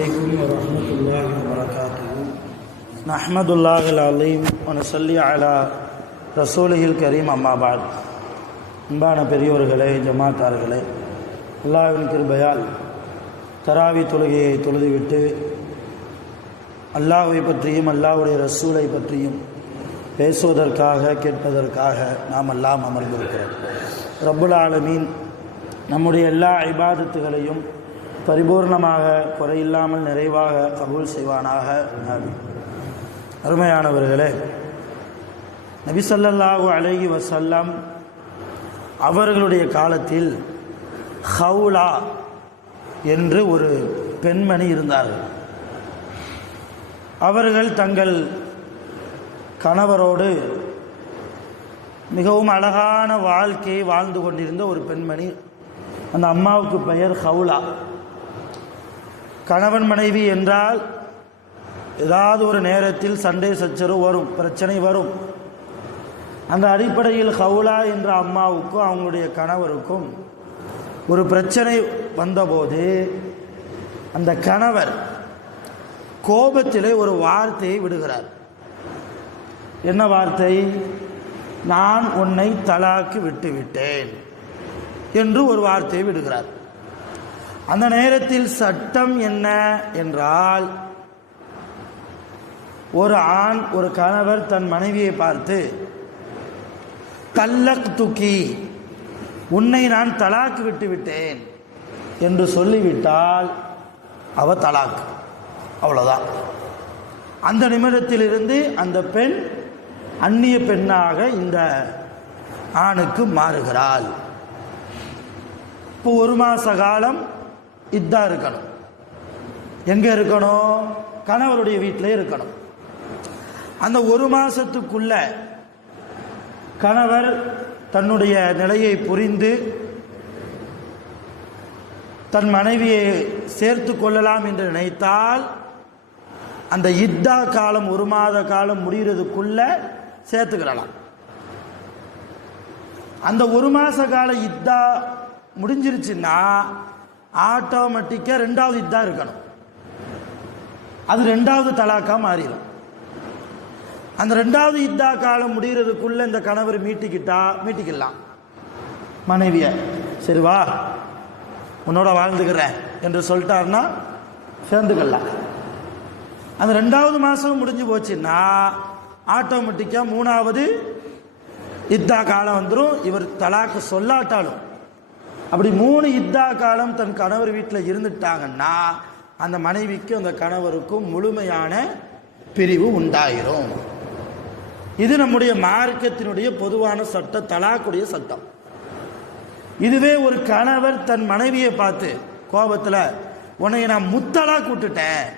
عليكم ورحمة الله وبركاته نحمد الله العظيم ونصلي على رسوله الكريم أما بعد அன்பான பெரியோர்களே, ஜமாத்தார்களே, அல்லாஹ்வின் கிருபையால் தராவி தொழுகையை தொழுதுவிட்டு அல்லாஹ்வை பற்றியும் அல்லாஹ்வுடைய ரசூலை பற்றியும் பேசுவதற்காக கேட்பதற்காக நாம் எல்லாம் அமர்ந்திருக்கிறோம். ரப்புல் ஆலமீன் நம்முடைய எல்லா இபாதத்துகளையும் பரிபூர்ணமாக குறையில்லாமல் நிறைவாக கபூல் செய்வானாக. அருமையானவர்களே, நபி ஸல்லல்லாஹு அலைஹி வஸல்லம் அவர்களுடைய காலத்தில் ஹவுலா என்று ஒரு பெண்மணி இருந்தார்கள். அவர்கள் தங்கள் கணவரோடு மிகவும் அழகான வாழ்க்கையை வாழ்ந்து கொண்டிருந்த ஒரு பெண்மணி. அந்த அம்மாவுக்கு பெயர் ஹவுலா. கணவன் மனைவி என்றால் ஏதாவது ஒரு நேரத்தில் சண்டை சச்சரவு வரும், பிரச்சனை வரும். அந்த அடிப்படையில் ஹவுலா என்ற அம்மாவுக்கும் அவங்களுடைய கணவருக்கும் ஒரு பிரச்சனை வந்தபோது அந்த கணவர் கோபத்திலே ஒரு வார்த்தையை விடுகிறார். என்ன வார்த்தை? நான் உன்னை தலாக்கு விட்டுவிட்டேன் என்று ஒரு வார்த்தையை விடுகிறார். அந்த நேரத்தில் சட்டம் என்ன என்றால், ஒரு ஆண், ஒரு கணவர் தன் மனைவியை பார்த்து தல்லக்துகி, உன்னை நான் தலாக்கு விட்டுவிட்டேன் என்று சொல்லிவிட்டால் அவ தலாக்கு, அவ்வளோதான். அந்த நிமிடத்திலிருந்து அந்த பெண் அந்நிய பெண்ணாக இந்த ஆணுக்கு மாறுகிறாள். இப்போ 1 மாத காலம் இதா இருக்கணும். எங்கே இருக்கணும்? கணவருடைய வீட்டிலே இருக்கணும். அந்த 1 மாதத்துக்குள்ள கணவர் தன்னுடைய நிலையை புரிந்து தன் மனைவியை சேர்த்து கொள்ளலாம் என்று நினைத்தால் அந்த இத்தா காலம் 1 மாத காலம் முடிகிறதுக்குள்ள சேர்த்துக்கிடலாம். அந்த 1 மாத கால இத்தா முடிஞ்சிருச்சுன்னா ஆட்டோமேட்டிக்காக 2வது இத்தா இருக்கணும். அது 2வது தலாக்கா மாறிடும். அந்த 2வது இத்தா காலம் முடிகிறதுக்குள்ள இந்த கணவர் மீட்டிக்கலாம் மனைவிய. சரி வா, உன்னோட வாழ்ந்துக்கிறேன் என்று சொல்லிட்டாருன்னா சேர்ந்துக்கலாம். அந்த 2வது மாதம் முடிஞ்சு போச்சுன்னா ஆட்டோமேட்டிக்காக 3வது இத்தா காலம் வந்துடும். இவர் தலாக்கு சொல்லாட்டாலும் அப்படி 3 இத்தா காலம் தன் கணவர் வீட்டில் இருந்துட்டாங்கன்னா அந்த மனைவிக்கும் அந்த கணவருக்கும் முழுமையான பிரிவு உண்டாயிரும். இது நம்முடைய மார்க்கத்தினுடைய பொதுவான சட்டம், தலாக்குடைய சட்டம். இதுவே ஒரு கணவர் தன் மனைவியை பார்த்து கோபத்தில் உன்னை நான் முத்தலாக் விட்டுட்டேன்,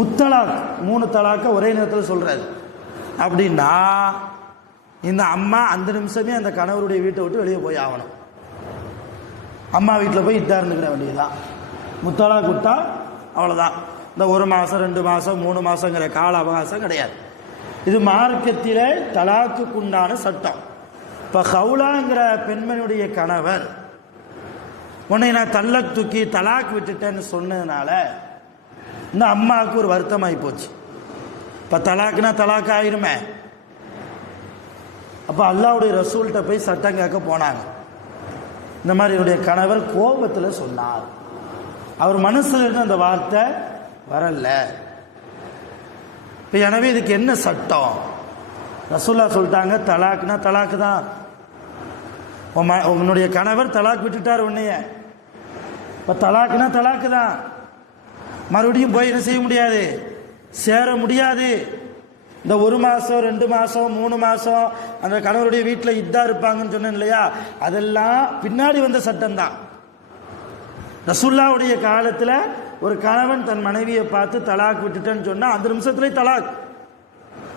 முத்தலாக் 3 தலாக்க ஒரே நேரத்தில் சொல்றாரு அப்படின்னா இந்த அம்மா அந்த நிமிஷமே அந்த கணவருடைய வீட்டை விட்டு வெளியே போய் ஆகணும். அம்மா வீட்டில் போய் இத்தா இருந்துக்கிற வேண்டியதுதான். முத்தலாக் விட்டா அவ்வளோதான். இந்த 1 மாதம் 2 மாதம் 3 மாதங்கிற கால அவகாசம் கிடையாது. இது மார்க்கத்திலே தலாக்குக்குண்டான சட்டம். இப்போ ஹவுலாங்கிற பெண்மணியுடைய கணவர் உன்னை நான் தூக்கி தலாக்கு விட்டுட்டேன்னு சொன்னதுனால இந்த அம்மாவுக்கு ஒரு வருத்தமாகி போச்சு. இப்போ தலாக்குனா தலாக்கு ஆயிருமே. அப்போ அல்லாஹ்வுடைய ரசூல்கிட்ட போய் சட்டம் கேட்க போனாங்க. இந்த மாதிரி என்னுடைய கணவர் கோபத்தில் சொன்னார், அவர் மனசில் இருந்து அந்த வார்த்தை வரல. இப்போ எனவே இதுக்கு என்ன சட்டம்? ரசூல்லா சொல்லிட்டாங்க, தலாக்குனா தலாக்கு தான். உன்னுடைய கணவர் தலாக் விட்டுட்டார் உன்னைய, இப்போ தலாக்குனா தலாக்கு தான். மறுபடியும் போய் என்ன செய்ய முடியாது, சேர முடியாது. இந்த 1 மாதம் 2 மாதம் 3 மாதம் அந்த கணவருடைய வீட்டில் இதா இருப்பாங்கன்னு சொன்னேன் இல்லையா, அதெல்லாம் பின்னாடி வந்த சட்டம் தான். ரசூலுல்லாஹ்வுடைய காலத்தில் ஒரு கணவன் தன் மனைவியை பார்த்து தலாக் விட்டுட்டேன்னு சொன்னால் அந்த நிமிஷத்துல தலாக்.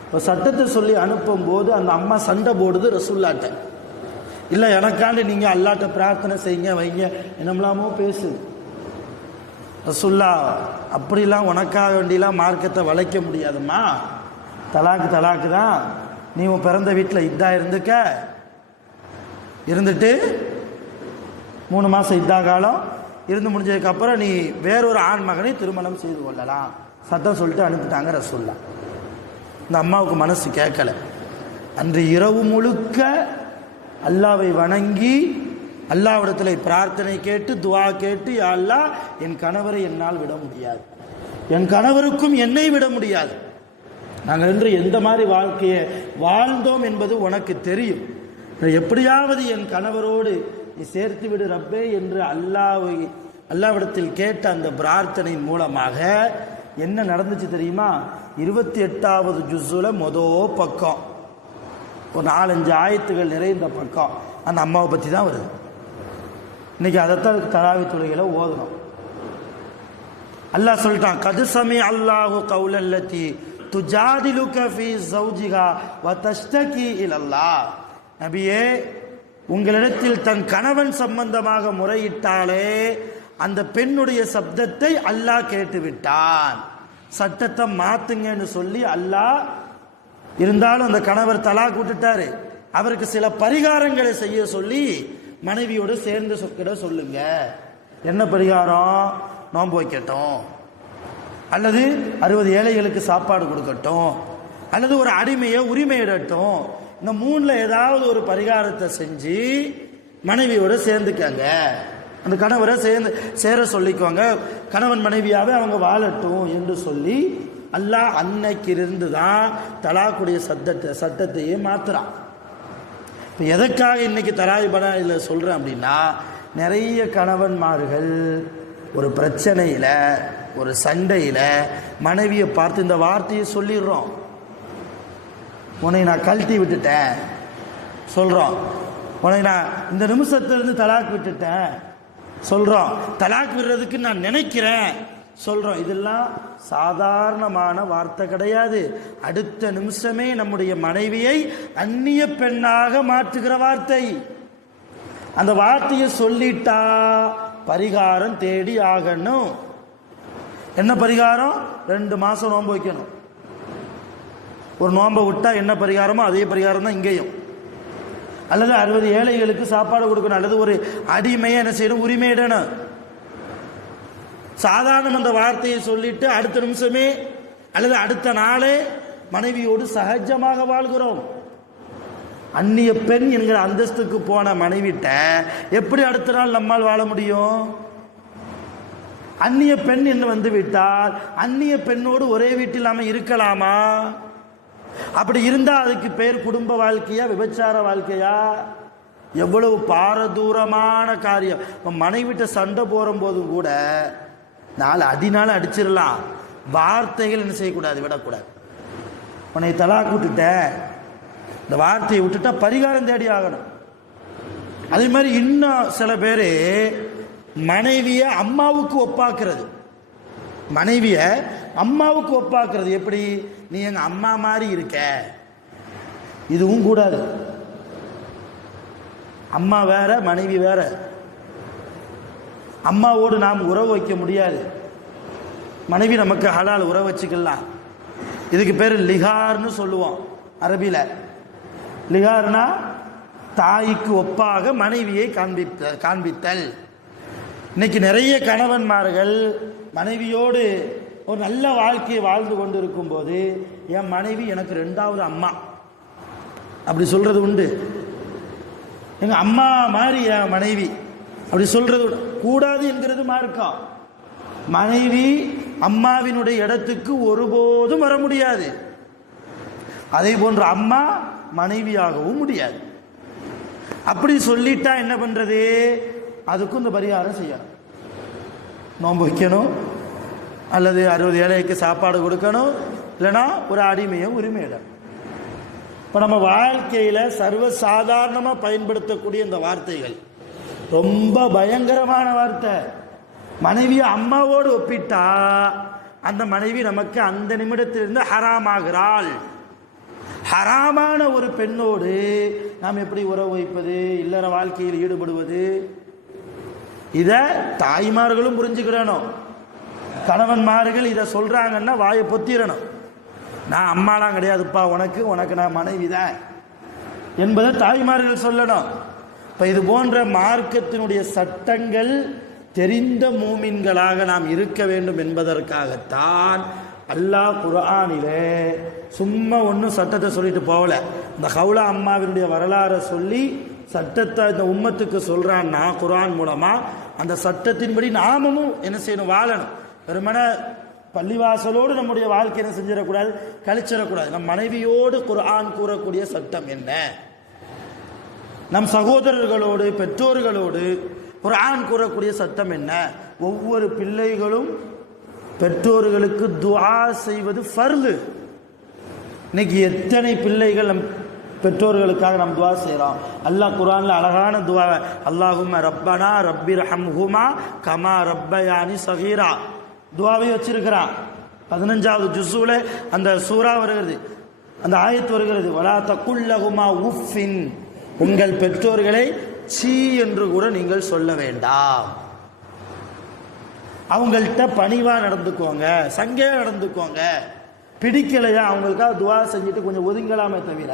இப்போ சட்டத்தை சொல்லி அனுப்பும் போது அந்த அம்மா சண்டை போடுது ரசூலுல்லாஹ்ட்ட. இல்லை எனக்காண்டு நீங்கள் அல்லாஹ்ட்ட பிரார்த்தனை செய்யுங்க வைங்க என்னமெல்லாமோ பேசு. ரசூலுல்லாஹ் அப்படிலாம் உனக்காக வேண்டியெல்லாம் மார்க்கத்தை வளைக்க முடியாதும்மா, தலாக்கு தலாக்கு தான். நீ உன் பிறந்த வீட்டில் இதா இருந்துட்டு 3 மாதம் இதா காலம் இருந்து முடிஞ்சதுக்கப்புறம் நீ வேறொரு ஆண் மகனை திருமணம் செய்து கொள்ளலாம் சட்டம் சொல்லிட்டு அனுப்பிட்டாங்க ரசூல்லா. இந்த அம்மாவுக்கு மனசு கேட்கல. அன்று இரவு முழுக்க அல்லாவை வணங்கி அல்லாவிடத்தில் பிரார்த்தனை கேட்டு துவா கேட்டு, யா அல்லாஹ் என் கணவரை என்னால் விட முடியாது, என் கணவருக்கும் என்னை விட முடியாது, நாங்கள் இன்று எந்த மாதிரி வாழ்க்கையை வாழ்ந்தோம் என்பது உனக்கு தெரியும், எப்படியாவது என் கணவரோடு நீ சேர்த்து விடு ரப்பே என்று அல்லாவிடத்தில் கேட்ட அந்த பிரார்த்தனையின் மூலமாக என்ன நடந்துச்சு தெரியுமா? 28வது ஜுஸ்ஸுல பக்கம் ஒரு 4-5 ஆயத்துகள் நிறைந்த பக்கம் அந்த அம்மாவை பற்றி தான் வருது. இன்னைக்கு அதைத்தான் தராவி தொழுகையில ஓதணும். அல்லாஹ் சொல்லிட்டான், கது சமி அல்லாஹு கௌலல்லதி துஜாதிலுக ஃபீ ஸௌஜிஹா வ தஷ்தகி இலல்லாஹ். நபியே, உங்களிடத்தில் தன் கணவன் சம்பந்தமாக முறையிட்டாலே அந்த பெண்ணுடைய சப்தத்தை அல்லாஹ் கேட்டு விட்டான், சட்டத்தை மாத்துங்கன்னு சொல்லி அல்லாஹ். இருந்தாலும் அந்த கணவர் தலாக் விட்டுட்டாரு, அவருக்கு சில பரிகாரங்களை செய்ய சொல்லி மனைவியோடு சேர்ந்து சொற்கிட சொல்லுங்க. என்ன பரிகாரம்? நோன்பு வைக்கட்டும், அல்லது 60 ஏழைகளுக்கு சாப்பாடு கொடுக்கட்டும், அல்லது ஒரு அடிமையை உரிமையிடட்டும். இந்த 3ல ஏதாவது ஒரு பரிகாரத்தை செஞ்சு மனைவியோட சேர்ந்துக்கங்க, அந்த கணவரை சேர சொல்லிக்குவாங்க, கணவன் மனைவியாவே அவங்க வாழட்டும் என்று சொல்லி அல்லாஹ் அன்னைக்கு இருந்து தான் தலாக்குடைய சட்டத்தையே மாத்துறான். இப்போ எதற்காக இன்னைக்கு தராய் பனா இதில் சொல்கிறேன் அப்படின்னா, நிறைய கணவன்மார்கள் ஒரு பிரச்சனையில் ஒரு சண்டையில் மனைவியை பார்த்து இந்த வார்த்தையை சொல்லிடுறோம், உன்னை நான் கழட்டி விட்டுட்டேன் சொல்கிறோம், உன்னை நான் இந்த நிமிஷத்திலிருந்து தலாக் விட்டுட்டேன் சொல்கிறோம், தலாக் விடுறதுக்கு நான் நினைக்கிறேன் சொல்கிறோம். இதெல்லாம் சாதாரணமான வார்த்தை கிடையாது. அடுத்த நிமிஷமே நம்முடைய மனைவியை அந்நிய பெண்ணாக மாற்றுகிற வார்த்தை. அந்த வார்த்தையை சொல்லிட்டா பரிகாரம் தேடி ஆகணும். என்ன பரிகாரம்? 2 மாதம் நோன்பு வைக்கணும். ஒரு நோன்பை விட்டா என்ன பரிகாரமோ அதே பரிகாரம் தான் இங்கேயும். அல்லது 60 ஏழைகளுக்கு சாப்பாடு கொடுக்கணும், அல்லது ஒரு அடிமையை என்ன செய்யணும், உரிமையிடணும். சாதாரண அந்த வார்த்தையை சொல்லிட்டு அடுத்த நிமிஷமே அல்லது அடுத்த நாளே மனைவியோடு சகஜமாக வாழ்கிறோம். அந்நிய பெண் என்கிற அந்தஸ்துக்கு போன மனைவிட்ட எப்படி அடுத்த நாள் நம்மால் வாழ முடியும்? அந்நிய பெண் என்று வந்து விட்டால் அந்நிய பெண்ணோடு ஒரே வீட்டில் நாம இருக்கலாமா? அப்படி இருந்தா அதுக்கு பேர் குடும்ப வாழ்க்கையா, விபச்சார வாழ்க்கையா? எவ்வளவு பாரதூரமான காரியம். மனைவிட்ட சண்டை போறும் போதும் கூட 4 அடினாலும் அடிச்சிடலாம், வார்த்தைகள் என்ன செய்யக்கூடாது, விடக்கூடாது. உன்னை தலாக் விட்டுட்ட, இந்த வார்த்தையை விட்டுட்டா பரிகாரம் தேடி ஆகணும். அதே மாதிரி இன்னும் சில பேர் மனைவிய அம்மாவுக்கு ஒப்பாக்குறது, மனைவிய அம்மாவுக்கு ஒப்பாக்குறது. எப்படி? நீ எங்க அம்மா மாதிரி இருக்க, இதுவும் கூடாது. அம்மா வேற மனைவி வேற. அம்மாவோடு நாம் உறவு வைக்க முடியாது, மனைவி நமக்கு ஹலால் உறவு வச்சுக்கலாம். இதுக்கு பேர் லிகார்னு சொல்லுவோம் அரபில. லிகார்னா தாய்க்கு ஒப்பாக மனைவியை காண்பித்தல். இன்னைக்கு நிறைய கணவன்மார்கள் மனைவியோடு ஒரு நல்ல வாழ்க்கையை வாழ்ந்து கொண்டு இருக்கும் போது, என் மனைவி எனக்கு 2வது அம்மா அப்படி சொல்றது உண்டு. எங்க அம்மா மாதிரி என் மனைவி அப்படி சொல்றது கூடாது என்கிறது மார்க்கம். மனைவி அம்மாவினுடைய இடத்துக்கு ஒருபோதும் வர முடியாது, அதே போன்ற அம்மா மனைவியாகவும் முடியாது. அப்படி சொல்லிட்டா என்ன பண்றது? அதுக்கும் இந்த பரிகாரம் செய்யணும். நோன்பு வைக்கணும், அல்லது 60 ஏழைக்கு சாப்பாடு கொடுக்கணும், இல்லைன்னா ஒரு அடிமையை உரிமையிடணும். இப்போ நம்ம வாழ்க்கையில் சர்வசாதாரணமாக பயன்படுத்தக்கூடிய இந்த வார்த்தைகள் ரொம்ப பயங்கரமான வார்த்தை. மனைவியை அம்மாவோடு ஒப்பிட்டா அந்த மனைவி நமக்கு அந்த நிமிடத்திலிருந்து ஹராமாகிறாள். ஹராமான ஒரு பெண்ணோடு நாம் எப்படி உறவு வைப்பது, இல்லற வாழ்க்கையில் ஈடுபடுவது? இதை தாய்மார்களும் புரிஞ்சுக்கிறணும். கணவன்மார்கள் இதை சொல்றாங்கன்னா வாயை பொத்திரணும். நான் அம்மாலாம் கிடையாதுப்பா, உனக்கு நான் மனைவி தான் என்பதை தாய்மார்கள் சொல்லணும். இப்போ இது போன்ற மார்க்கத்தினுடைய சட்டங்கள் தெரிந்த மூமின்களாக நாம் இருக்க வேண்டும் என்பதற்காகத்தான் அல்லாஹ் குர்ஆனிலே சும்மா ஒன்றும் சட்டத்தை சொல்லிட்டு போகல. இந்த ஹவுலா அம்மாவினுடைய வரலாறை சொல்லி சட்டத்தை இந்த உம்மத்துக்கு சொல்றான்னா குர்ஆன் மூலமா அந்த சட்டத்தின்படி நாமும் என்ன செய்யணும், வாழணும். வெறுமன பள்ளிவாசலோடு நம்முடைய வாழ்க்கை என்ன செஞ்சிடக்கூடாது, கழிச்சிடக்கூடாது. நம் மனைவியோடு குர்ஆன் கூறக்கூடிய சட்டம் என்ன, நம் சகோதரர்களோடு பெற்றோர்களோடு குர்ஆன் கூறக்கூடிய சட்டம் என்ன. ஒவ்வொரு பிள்ளைகளும் பெற்றோர்களுக்கு துஆ செய்வது ஃபர்து. இன்னைக்கு எத்தனை பிள்ளைகள் நம் பெற்றோர்களுக்காக நாம் துஆ செய்கிறோம். அல்லாஹ் குர்ஆன்ல அழகான துஆ, அல்லாஹும்ம ரப்பனா ரப்பிர்ஹம்ஹுமா கமா ரப்பயானி சகீரா துஆவை வச்சிருக்கிறான். 15வது ஜுஸுல அந்த சூரா வருகிறது, அந்த ஆயத் வருகிறது, வலா தகுல்லஹுமா உஃபின், உங்கள் பெற்றோர்களை சீ என்று கூட நீங்கள் சொல்ல வேண்டாம். அவங்கள்ட்ட பணிவா நடந்துக்கோங்க, சங்கையா நடந்துக்கோங்க. பிடிக்கலையா அவங்களுக்காக துஆ செஞ்சுட்டு கொஞ்சம் ஒதுங்கலாமே தவிர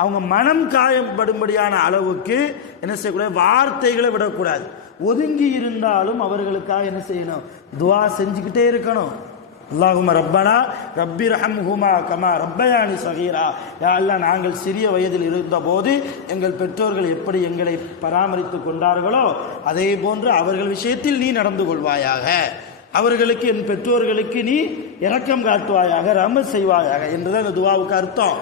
அவங்க மனம் காயப்படும்படியான அளவுக்கு என்ன செய்யக்கூடாது, வார்த்தைகளை விடக்கூடாது. ஒதுங்கி இருந்தாலும் அவர்களுக்காக என்ன செய்யணும், துஆ செஞ்சுக்கிட்டே இருக்கணும். அல்லாஹும்ம ரப்பனா ரப்பிர்ஹம்ஹுமா கமா ரப்பயானி சகீரா, யா அல்லாஹ் நாங்கள் சிறிய வயதில் இருந்தபோது எங்கள் பெற்றோர்கள் எப்படி எங்களை பராமரித்து கொண்டார்களோ அதே போன்று அவர்கள் விஷயத்தில் நீ நடந்து கொள்வாயாக, அவர்களுக்கு என் பெற்றோர்களுக்கு நீ இரக்கம் காட்டுவாயாக, ரஹ்மத் செய்வாயாக என்றுதான் இந்த துஆவுக்கு அர்த்தம்.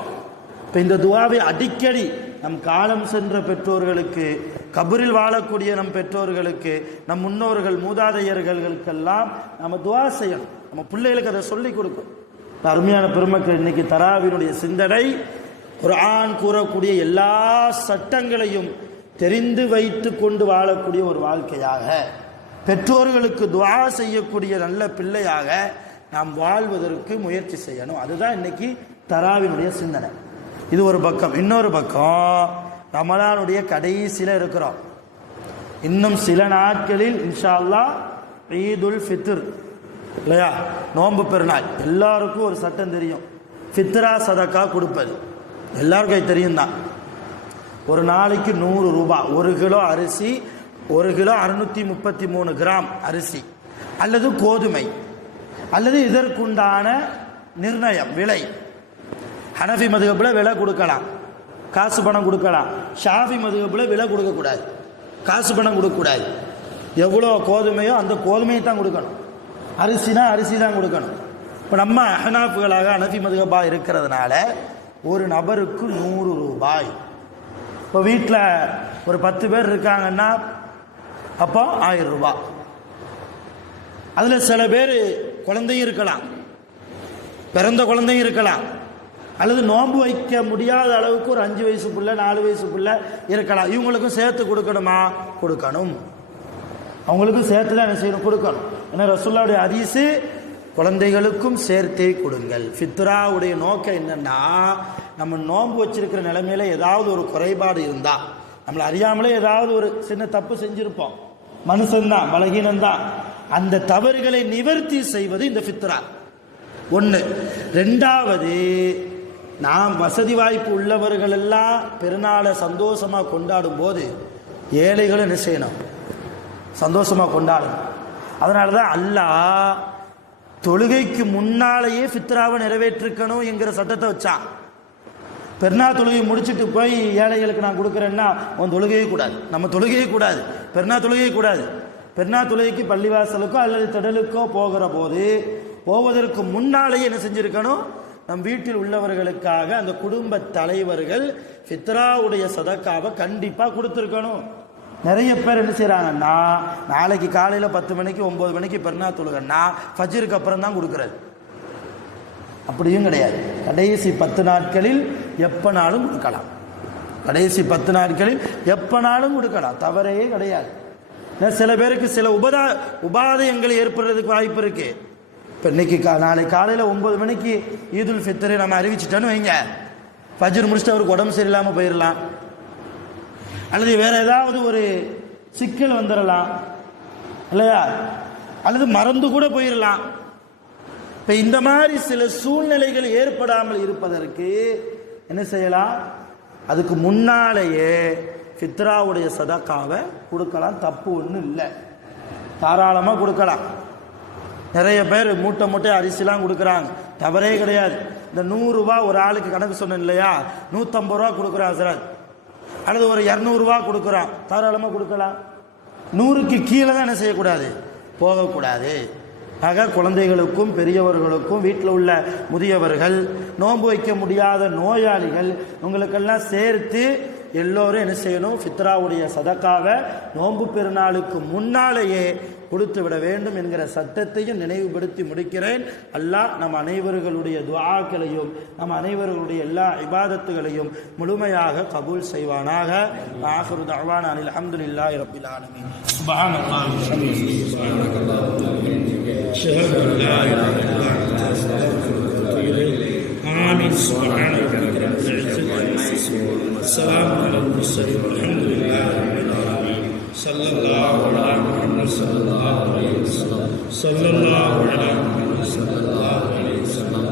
இப்போ இந்த துஆவை அடிக்கடி நம் காலம் சென்ற பெற்றோர்களுக்கு, கபரில் வாழக்கூடிய நம் பெற்றோர்களுக்கு, நம் முன்னோர்கள் மூதாதையர்களுக்கெல்லாம் நம்ம துஆ செய்யணும். நம்ம பிள்ளைகளுக்கு அதை சொல்லிக் கொடுக்கும். அருமையான பெருமக்கள், இன்னைக்கு தராவினுடைய சிந்தனை குர்ஆன் கூறக்கூடிய எல்லா சட்டங்களையும் தெரிந்து வைத்து கொண்டு வாழக்கூடிய ஒரு வாழ்க்கையாக, பெற்றோர்களுக்கு துஆ செய்யக்கூடிய நல்ல பிள்ளையாக நாம் வாழ்வதற்கு முயற்சி செய்யணும். அதுதான் இன்னைக்கு தராவினுடைய சிந்தனை. இது ஒரு பக்கம். இன்னொரு பக்கம், ரமலானுடைய கடைசியில் இருக்கிறோம். இன்னும் சில நாட்களில் இன்ஷா அல்லாஹ் ஈதுல் ஃபித்ர் இல்லையா, நோன்பு பெருநாள். எல்லாருக்கும் ஒரு சட்டம் தெரியும், ஃபித்ரா சதக்கா கொடுப்பது எல்லாருக்கும் தெரியும் தான். ஒரு நாளைக்கு 100 ரூபாய், 1 கிலோ அரிசி, 1 கிலோ 633 கிராம் அரிசி அல்லது கோதுமை அல்லது இதற்குண்டான நிர்ணயம் விலை. ஹனஃபி மதுஹபில் விலை கொடுக்கலாம், காசு பணம் கொடுக்கலாம். ஷாஃபி மதுஹபில் விலை கொடுக்கக்கூடாது, காசு பணம் கொடுக்கக்கூடாது. எவ்வளோ கோதுமையோ அந்த கோதுமையை தான் கொடுக்கணும், அரிசினா அரிசி தான் கொடுக்கணும். இப்போ நம்ம ஹனாஃபுகளாக ஹனஃபி மதுஹபா இருக்கிறதுனால ஒரு நபருக்கு 100 ரூபாய். இப்போ வீட்டில் ஒரு 10 பேர் இருக்காங்கன்னா அப்போ 1000 ரூபாய். அதில் சில பேர் குழந்தையும் இருக்கலாம், பிறந்த குழந்தையும் இருக்கலாம், அல்லது நோன்பு வைக்க முடியாத அளவுக்கு ஒரு 5 வயசு பிள்ளை 4 வயசு பிள்ளை இருக்கலாம். இவங்களுக்கும் சேர்த்து கொடுக்கணுமா? கொடுக்கணும். அவங்களுக்கும் சேர்த்து தான் என்ன செய்யணும், கொடுக்கணும். ஏன்னா ரசூலுல்லாஹ்வுடைய ஹதீஸ், குழந்தைகளுக்கும் சேர்த்தே கொடுங்கள். ஃபித்ராவுடைய நோக்கம் என்னன்னா, நம்ம நோன்பு வச்சிருக்கிற நிலைமையில ஏதாவது ஒரு குறைபாடு இருந்தா, நம்மளை அறியாமலே ஏதாவது ஒரு சின்ன தப்பு செஞ்சிருப்போம், மனுஷன்தான், பலகீனம்தான், அந்த தவறுகளை நிவர்த்தி செய்வது இந்த ஃபித்ரா. 1. 2வது, நாம் வசதி வாய்ப்பு உள்ளவர்கள் எல்லாம் பெருநாளை சந்தோஷமா கொண்டாடும் போது ஏழைகளும் என்ன செய்யணும், சந்தோஷமா கொண்டாடணும். அதனால தான் அல்லாஹ் தொழுகைக்கு முன்னாலேயே ஃபித்ராவை நிறைவேற்றிருக்கணும் என்கிற சட்டத்தை வச்சான். பெருநாள் தொழுகை முடிச்சுட்டு போய் ஏழைகளுக்கு நான் கொடுக்குறேன்னா உன் தொழுகையே கூடாது, நம்ம தொழுகையே கூடாது, பெருநாள் தொழுகையே கூடாது. பெருநாள் தொழுகைக்கு பள்ளிவாசலுக்கோ அல்லது திடலுக்கோ போகிற போது போவதற்கு முன்னாலேயே என்ன செஞ்சிருக்கணும், நம் வீட்டில் உள்ளவர்களுக்காக அந்த குடும்ப தலைவர்கள் ஃபித்ராவுடைய சதக்காவை கண்டிப்பாக கொடுத்துருக்கணும். நிறைய பேர் என்ன செய்கிறாங்கன்னா, நாளைக்கு காலையில் 10 மணிக்கு 9 மணிக்கு பெருநாள் தொழுகன்னா ஃபஜ்ருக்கு அப்புறம் தான் கொடுக்குறது. அப்படியும் கிடையாது. கடைசி 10 நாட்களில் எப்பனாலும் கொடுக்கலாம், கடைசி 10 நாட்களில் எப்பனாலும் கொடுக்கலாம், தவறே கிடையாது. சில பேருக்கு சில உபாதையங்கள் ஏற்படுறதுக்கு வாய்ப்பு இருக்கு. இப்போ இன்னைக்கு நாளைக்கு காலையில் 9 மணிக்கு ஈதுல் ஃபித்ரை நம்ம அறிவிச்சிட்டோன்னு வைங்க, ஃபஜ்ர் முடிச்சுட்டு அவருக்கு உடம்பு சரியில்லாமல் போயிடலாம், அல்லது வேற ஏதாவது ஒரு சிக்கல் வந்துடலாம் இல்லையா, அல்லது மறந்து கூட போயிடலாம். இப்போ இந்த மாதிரி சில சூழ்நிலைகள் ஏற்படாமல் இருப்பதற்கு என்ன செய்யலாம், அதுக்கு முன்னாலேயே ஃபித்ராவுடைய சதக்காவை கொடுக்கலாம், தப்பு ஒன்றும் இல்லை. தாராளமாக கொடுக்கலாம். நிறைய பேர் மூட்டை மூட்டை அரிசிலாம் கொடுக்குறாங்க, தவறே கிடையாது. இந்த 100 ரூபா ஒரு ஆளுக்கு கணக்கு சொன்னேன் இல்லையா, 150 ரூபா கொடுக்குறான் ஹஸ்ரத், அல்லது ஒரு 200 ரூபா கொடுக்குறான், தாராளமாக கொடுக்கலாம். 100க்கு கீழே தான் என்ன செய்யக்கூடாது, போகக்கூடாது. ஆக குழந்தைகளுக்கும் பெரியவர்களுக்கும் வீட்டில் உள்ள முதியவர்கள், நோன்பு வைக்க முடியாத நோயாளிகள், உங்களுக்கெல்லாம் சேர்த்து எல்லோரும் என்ன செய்யணும், ஃபித்ராவுடைய சதக்காவை நோன்பு பெருநாளுக்கு முன்னாலேயே கொடுத்து விட வேண்டும் என்கிற சட்டத்தையும் நினைவுபடுத்தி முடிக்கிறேன். அல்லாஹ் நம் அனைவர்களுடைய துஆக்களையும் நம் அனைவர்களுடைய எல்லா இபாதத்துகளையும் முழுமையாக கபூல் செய்வானாக. ஆகிரு தஅவானா அனில் ஹம்துலில்லாஹி ரப்பில் ஆலமீன். சுப்ஹானல்லாஹி வ பிஹம்திஹி, சுப்ஹானல்லாஹி வ பிஹம்திஹி, அஷ்ஹது அன் லா இலாஹா இல்லா அன்த அஸ்தக்ஃபிருக வ அத்தூபு இலைக். ஆமீன். சுப்ஹானக ரப்பில் இஸ்ஸத்தி அம்மா யசிஃபூன், வஸ்ஸலாமு அலல் முர்ஸலீன், வல்ஹம்துலில்லாஹி ரப்பில் ஆலமீன். ஸல்லல்லாஹு அலா முஹம்மத் ஸல்லல்லாஹு அலைஹி வஸல்லம். ஸல்லல்லாஹு அலா முஹம்மத் ஸல்லல்லாஹு அலைஹி வஸல்லம்.